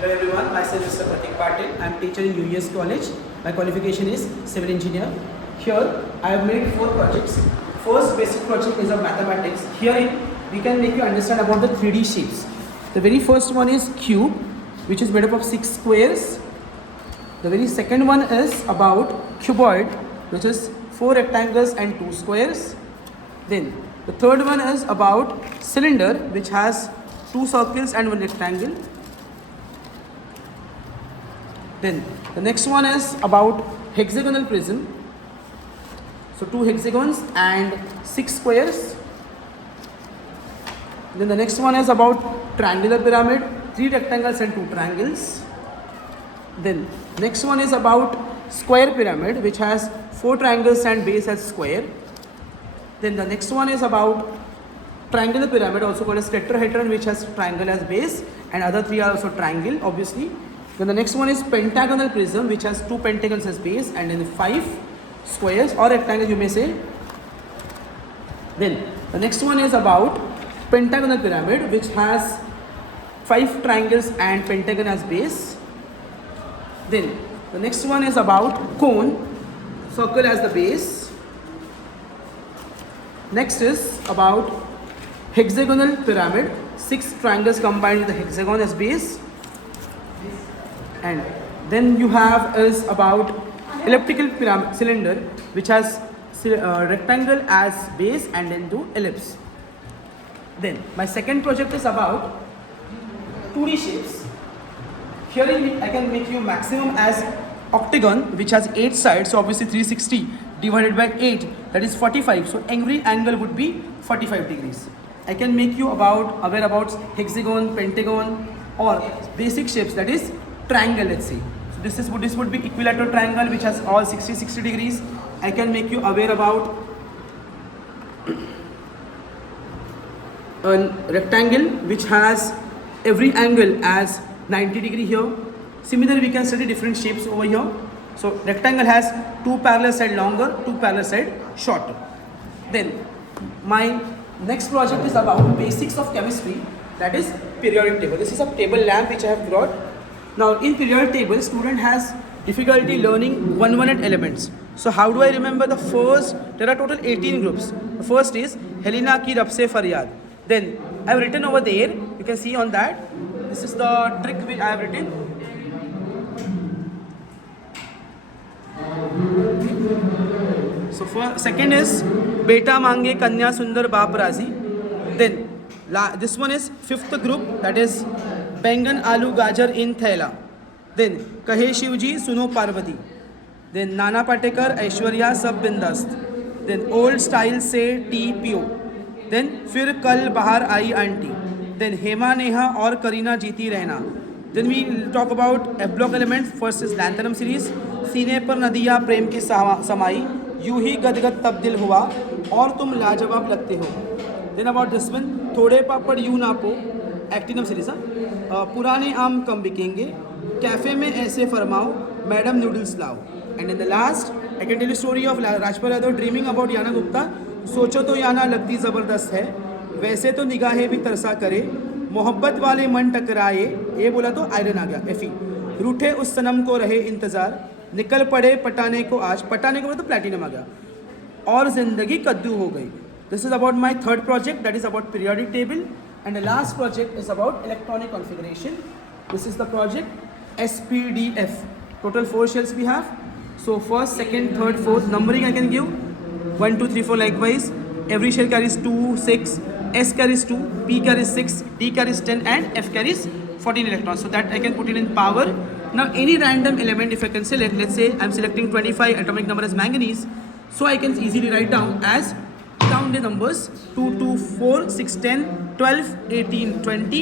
Hello everyone, myself is Mr. Pratik Patil. I am teacher in UES College. My qualification is civil engineer. Here I have made 4 projects. First basic project is of mathematics. Here we can make you understand about the 3D shapes. The very first one is cube, which is made up of 6 squares. The very second one is about cuboid, which is 4 rectangles and 2 squares. Then the third one is about cylinder, which has 2 circles and 1 rectangle. Then the next one is about hexagonal prism. So 2 hexagons and 6 squares. Then the next one is about triangular pyramid, 3 rectangles and 2 triangles. Then next one is about square pyramid, which has 4 triangles and base as square. Then the next one is about triangular pyramid, also called as tetrahedron, which has triangle as base, and other 3 are also triangle, obviously. Then the next one is pentagonal prism, which has 2 pentagons as base and then 5 squares or rectangles, you may say. Then the next one is about pentagonal pyramid, which has 5 triangles and pentagon as base. Then the next one is about cone, circle as the base. Next is about hexagonal pyramid, 6 triangles combined with the hexagon as base. And then you have is about elliptical pyramid cylinder, which has rectangle as base and then 2 ellipse. Then my second project is about 2D shapes. Here I can make you maximum as octagon, which has 8 sides, so obviously 360 divided by 8, that is 45. So every angle would be 45 degrees. I can make you aware about hexagon, pentagon, or basic shapes, that is triangle, let's say. So this would be equilateral triangle, which has all 60 degrees. I can make you aware about a rectangle which has every angle as 90 degree here. Similarly, we can study different shapes over here. So rectangle has 2 parallel side longer, 2 parallel side shorter. Then my next project is about basics of chemistry, that is periodic table. This is a table lamp which I have brought. Now in periodic table, student has difficulty learning 100 elements. So how do I remember the first? There are total 18 groups. The first is Helena ki rab se faryad. Then I have written over there, you can see on that. This is the trick which I have written. So for second is Beta mange kanya sundar baap razi. Then this one is 5th group, that is Bengan Alu Gajar in Thela. Then Kahe Shivji Suno Parvati. Then Nana Patekar Aishwarya Sab Bindast. Then Old Style Se TPO. Then Fir Kal Bahar Ai Auntie. Then Hema Neha or Karina Jiti Rehna. Then we talk about F block elements. First is Lanthanum series. Sine par Nadiya Prem ki Samai. Yu hi Gadgad Tabdil Hua. Aur tum Lajawab Lagte Ho. Then about this one, Thode Papad Yu Na Po. Actinum series. पुराने आम कम बिकेंगे, cafe में ऐसे फरमाओ, madam noodles लाओ. And in the last I can tell you story of Rajpal Yadav dreaming about Yana Gupta. सोचो तो याना लगती ज़बरदस्त है, वैसे तो निगाहें भी तरसा करे, मोहब्बत वाले मन टकराए, ये बोला तो आयरन आ गया एफी. रूठे उस सनम को रहे इंतज़ार, निकल पड़े पटाने को आज, पटाने को बोला तो प्लेटिनम आ गया, और ज़िंदगी कद्दू हो गई. This is about my third project, that is about periodic table. And the last project is about electronic configuration. This is the project SPDF. Total 4 shells we have. So first, second, third, fourth numbering I can give 1, 2, 3, 4 likewise. Every shell carries 2, 6. S carries 2, P carries 6, D carries 10, and F carries 14 electrons. So that I can put it in power. Now any random element if I can select, let's say I'm selecting 25, atomic number as manganese. So I can easily write down as, count the numbers, 2, 2, 4, 6, 10, 12, 18, 20,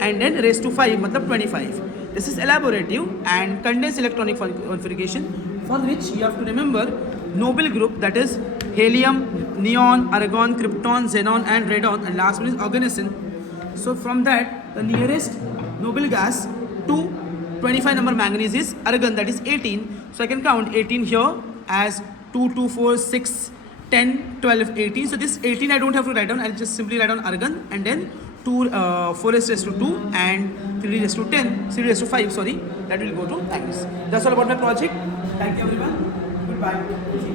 and then raised to 5, matlab 25. This is elaborative and condensed electronic configuration, for which you have to remember noble group, that is helium, neon, argon, krypton, xenon, and radon, and last one is organosine. So from that, the nearest noble gas to 25 number manganese is argon, that is 18. So I can count 18 here as 2, 2, 4, 6, 10, 12, 18. So this 18 I don't have to write down. I'll just simply write down argon and then 4 raised to 2 and 3 raised to 10, 3 raised to 5, sorry, that will go to like this. That's all about my project. Thank you everyone. Goodbye.